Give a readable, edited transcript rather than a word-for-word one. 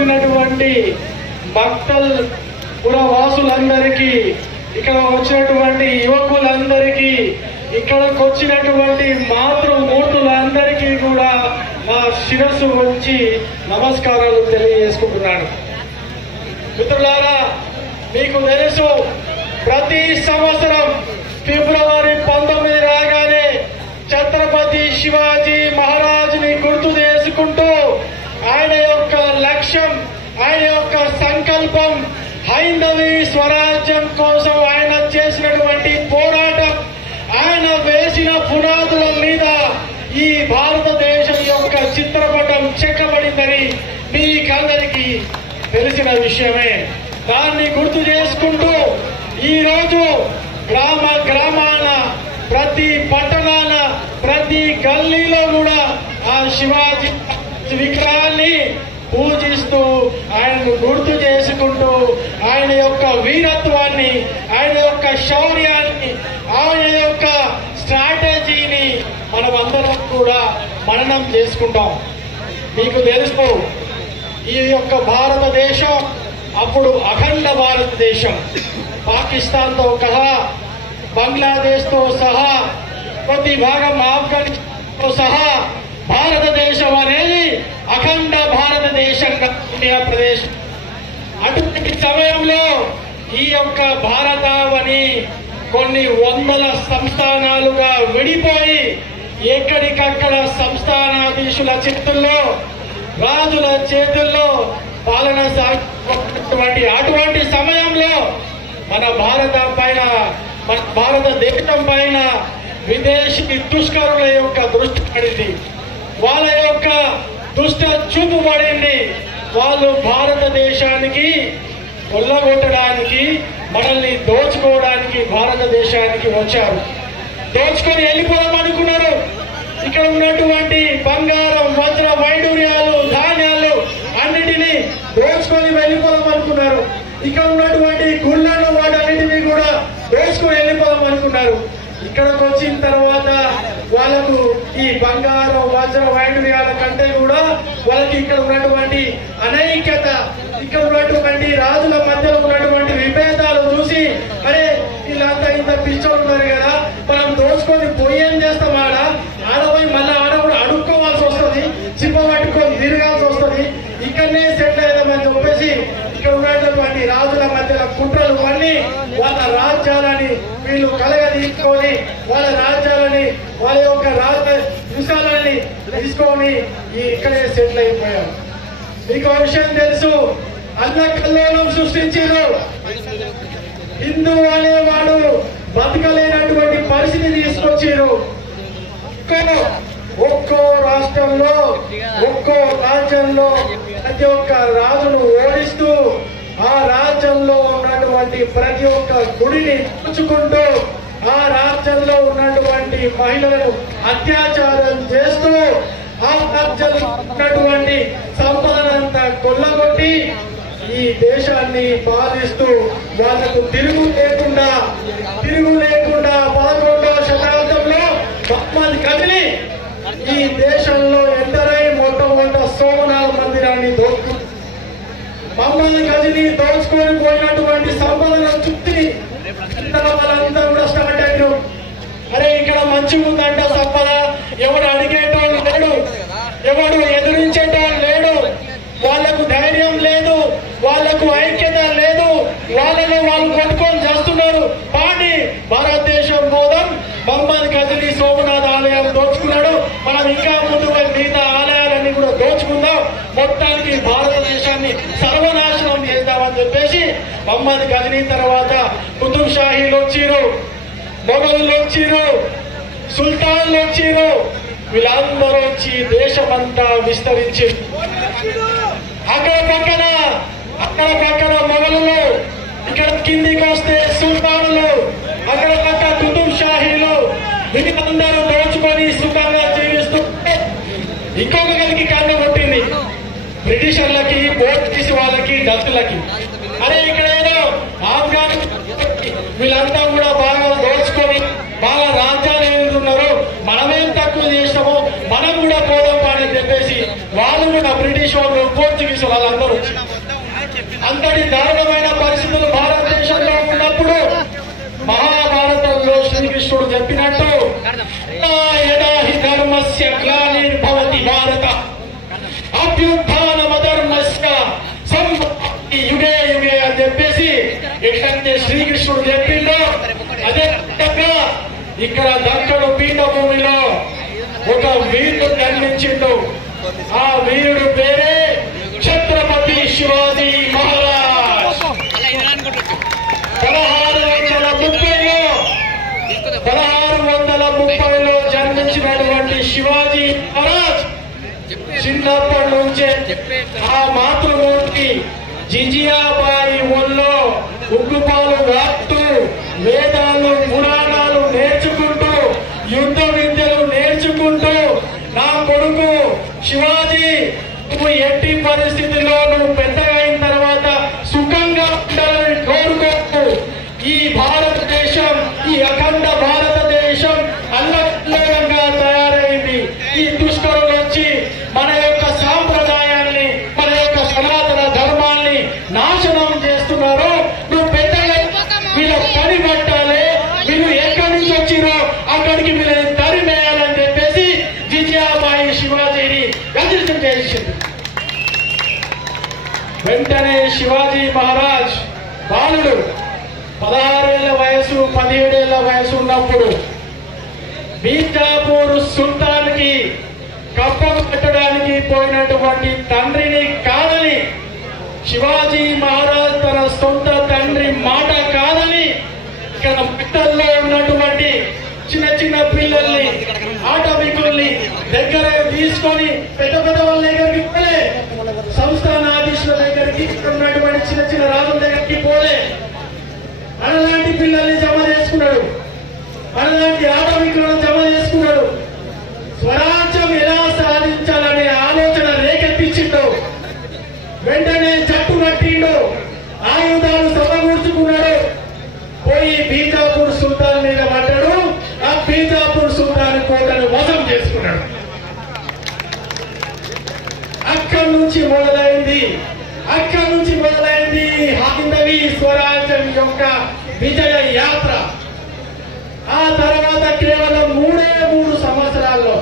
కూడినటువంటి భక్తల్ పురవాసులందరికీ, ఇక్కడ వచ్చినటువంటి యువకులందరికీ, ఇక్కడికి వచ్చినటువంటి మాతృమూర్తులందరికీ కూడా నా శిరస్సు వచ్చి నమస్కారాలు తెలియజేసుకుంటున్నాను. మిత్రులారా, మీకు తెలుసు, ప్రతి సంవత్సరం ఫిబ్రవరి 19 రాగానే ఛత్రపతి శివాజీ మహారాజుని గుర్తు చేసుకుంటూ ఆయన యొక్క లక్ష్యం, ఆయన యొక్క సంకల్పం, హైందవీ స్వరాజ్యం కోసం ఆయన చేసినటువంటి పోరాటం, ఆయన వేసిన పునాదుల మీద ఈ భారతదేశం యొక్క చిత్రపటం చెక్కబడిందని మీకందరికీ తెలిసిన విషయమే. దాన్ని గుర్తు చేసుకుంటూ ఈరోజు గ్రామ గ్రామాల, ప్రతి పట్టణాల, ప్రతి గల్లీలో కూడా ఆ శివాజీ విగ్రహాన్ని పూజిస్తూ, ఆయనను గుర్తు చేసుకుంటూ, ఆయన యొక్క వీరత్వాన్ని, ఆయన యొక్క శౌర్యాన్ని, ఆయన యొక్క స్ట్రాటజీని మనమందరం కూడా మననం చేసుకుంటాం. మీకు తెలుసు, ఈ యొక్క భారతదేశం అప్పుడు అఖండ భారతదేశం, పాకిస్తాన్తో సహా, బంగ్లాదేశ్తో సహా, కొద్ది భాగం ఆఫ్ఘనిస్తాన్తో సహా భారతదేశం అనేది అఖండ భారతదేశంగా ఉండే ప్రదేశం. అటువంటి సమయంలో ఈ యొక్క భారతావని కొన్ని వందల సంస్థానాలుగా విడిపోయి ఎక్కడికక్కడ సంస్థానాధీశుల చేతుల్లో, రాజుల చేతుల్లో పాలన సాగినటువంటి అటువంటి సమయంలో మన భారతదేశం పైన విదేశీ దుష్కరుల యొక్క దృష్టి పడింది, వాళ్ళ యొక్క దుష్ట చూపు పడింది. వాళ్ళు భారతదేశానికి కొల్లగొట్టడానికి, మనల్ని దోచుకోవడానికి భారతదేశానికి వచ్చారు. దోచుకొని వెళ్ళిపోదామనుకున్నారు. ఇక్కడ ఉన్నటువంటి బంగారం, వజ్ర వైడూర్యాలు, ధాన్యాలు అన్నిటినీ దోచుకొని వెళ్ళిపోదామనుకున్నారు. ఇక్కడ ఉన్నటువంటి గుళ్ళను, వాటన్నిటినీ కూడా దోచుకొని వెళ్ళిపోదామనుకున్నారు. ఇక్కడికి వచ్చిన తర్వాత వాళ్ళకు ఈ బంగారం, వజ్ర వైడూర్యాల కంటే కూడా వాళ్ళకి ఇక్కడ ఉన్నటువంటి అనైక్యత, ఇక్కడ ఉన్నటువంటి రాజుల మధ్యలో ఉన్నటువంటి విభేదాలు చూసి, అరే వీళ్ళంతా ఇంత పిచ్చోళ్ళు ఉన్నారు కదా, మనం దోచుకొని పోయేం చేస్తాం, ఆడపోయి మళ్ళీ ఆడ కూడా అడుక్కోవాల్సి వస్తుంది, చిప్ప పట్టుకొని తిరగాల్సి వస్తుంది, ఇక్కడనే సెటిల్ అయ్యామని చెప్పేసి ఇక్కడ ఉన్నటువంటి రాజుల మధ్యలో కుట్రలు అన్ని, వాళ్ళ రాజ్యాలని వీళ్ళు కలగదీసుకొని, వాళ్ళ రాజ్యాలని, వాళ్ళ యొక్క విషయాలని తీసుకొని ఇక్కడే సెటిల్ అయిపోయారు. మీకు విషయం తెలుసు, అల్లకల్లోలం సృష్టించారు. హిందూ అనేవాడు బతకలేనటువంటి పరిస్థితి తీసుకొచ్చారు. ఒక్కో రాష్ట్రంలో, ఒక్కో రాజ్యంలో ప్రతి ఒక్క రాజును ఓడిస్తూ, ఆ రాజ్యంలో ఉన్నటువంటి ప్రతి ఒక్క గుడిని పుచ్చుకుంటూ, ఆ రాజ్యంలో ఉన్నటువంటి మహిళలను అత్యాచారం చేస్తూ, ఆ రాజ్యంలో ఉన్నటువంటి సంపదనంతా కొల్లగొట్టి ఈ దేశాన్ని పాలిస్తూ, వాళ్ళకు తిరుగు లేకుండా 11వ శతాబ్దంలో మహమ్మద్ గజనీ ఈ దేశంలో ఎంటరై మొట్టమొదట సోమనాథ మందిరాన్ని దోచుకుంది. మహమ్మద్ గజనీ దోచుకొని పోయినటువంటి సంపదలను చుట్టి వాళ్ళంతా కూడా స్టార్ట్ అయ్యారు. అరే ఇక్కడ మంచిగా ఉందంట సంపద, ఎవడు అడిగేటోళ్ళు లేడు, ఎవడు ఎదురించేటోళ్ళు లేడు, వాళ్లకు ధైర్యం లేదు, వాళ్లకు ఐక్యత లేదు, వాళ్ళను వాళ్ళు కొట్టుకొని చేస్తున్నారు. పాడి భారతదేశం బోధం, మహమ్మద్ గజనీ సోమనాథ్ ఆలయం దోచుకున్నాడు, మనం ఇంకా ముందు మిగతా ఆలయాలన్నీ కూడా దోచుకుందాం, మొత్తానికి భారతదేశాన్ని సర్వనాశనం చేద్దామని చెప్పేసి మహమ్మద్ గజనీ తర్వాత కుతుబ్ షాహీలు వచ్చిరు, మొఘలులు వచ్చిరు, సుల్తాన్లు వచ్చిరు. వీళ్ళందరూ వచ్చి దేశమంతా విస్తరించి అక్కడ పక్కన మొఘలులు, ఇక్కడ కిందికి వస్తే సుల్తానులు, అక్కడ పక్క కుతుబ్ షాహీలు, వీళ్ళందరూ దోచుకొని సుఖంగా జీవిస్తూ ఇంకొకరికి కండ కొట్టింది. బ్రిటిషర్లకి, పోర్చుగీస్ వాళ్ళకి, డచ్లకి. అరే ఇక్కడ ఏదో ఆఫ్ఘన్ వీళ్ళంతా కూడా బాగా దోచుకొని బాగా రాజ్యాలు ఏడుతున్నారు, మనమేం తక్కువ చేసినామో మనం కూడా పోదాం అని చెప్పేసి వాళ్ళు కూడా బ్రిటిష్ వాళ్ళు, పోర్చుగీస్ వాళ్ళందరూ వచ్చింది. అంతటి దారుణమైన పరిస్థితులు భారతదేశంలో ఉన్నప్పుడు మహాభారతంలో శ్రీకృష్ణుడు చెప్పినట్టు యదా హి ధర్మస్య గ్లానిర్భవతి భారత అభ్యుత్థానమధర్మస్య సంభవతి యుగే యుగే అని చెప్పేసి ఎట్లయితే శ్రీకృష్ణుడు చెప్పిండో అదే విధంగా ఇక్కడ దక్కడు పీఠభూమిలో ఒక వీరుడు జన్మించిండు. ఆ వీరుడు పేరే ఛత్రపతి శివాజీ మహారాజ్. 1630లో జన్మించినటువంటి శివాజీ మహారాజ్ చిన్నప్పటి నుంచే ఆ మాతృమూర్తి జిజియాబాయి ఒళ్ళో ఉగ్గుపాలు వాడుతూ వేదాలు పురాణాలు నేర్చుకుంటూ యుద్ధ విద్యలు నేర్చుకుంటూ నా కొడుకు శివాజీ నువ్వు ఎట్టి పరిస్థితుల్లో నువ్వు పెద్దగా అయిన తర్వాత సుఖంగా ఉండాలని కోరుకోకు. ఈ భారతదేశం ఈ అఖండ భారతదేశం అల్లకల్లోలంగా తయారైంది. ఈ దుష్కరులు వచ్చి మన యొక్క సాంప్రదాయాన్ని మన యొక్క సనాతన ధర్మాన్ని నాశనం చేస్తున్నారు. నువ్వు పెద్దగా వీళ్ళ పని పట్టాలి. వీళ్ళు ఎక్కడి నుంచి వచ్చిరో అక్కడికి వీళ్ళని తరిమేయాలని చెప్పేసి జిజియాబాయి శివాజీని గదిలితం చేసింది. వెంటనే శివాజీ మహారాజ్ బాలుడు 16 ఏళ్ల వయసు 17 ఏళ్ల వయసు ఉన్నప్పుడు బీజాపూర్ సుల్తాన్కి కప్పం పెట్టడానికి పోయినటువంటి తండ్రిని కాదని శివాజీ మహారాజ్ తన సొంత తండ్రి మాట కాదని ఇక్కడ పిట్టల్లో ఉన్నటువంటి చిన్న చిన్న పిల్లల్ని ఆటవికుల్ని దగ్గర తీసుకొని పెద్ద పెద్ద వాళ్ళ దగ్గరికి పోలే, సంస్థానాధీశుల దగ్గరికి ఉన్నటువంటి చిన్న చిన్న రాజుల దగ్గరికి పోలే. మనలాంటి పిల్లల్ని జమ చేసుకున్నాడు, మనలాంటి ఆటవికులను జమ చేసుకున్నాడు. స్వరాజ్యం ఎలా సాధించాలనే ఆలోచన రేకెత్తించిండు. వెంటనే జట్టు కట్టిండు, ఆయుధాలు సమకూర్చుకున్నాడు. పోయి బీజాపూర్ సుల్తాన్ మీద పడ్డాడు. ఆ బీజాపూర్ సుల్తాన్ కోటను వశం చేసుకున్నాడు. అక్కడి నుంచి మొదలైంది హైందవీ స్వరాజ్యం యొక్క విజయ యాత్ర. ఆ తర్వాత కేవలం 3 సంవత్సరాల్లో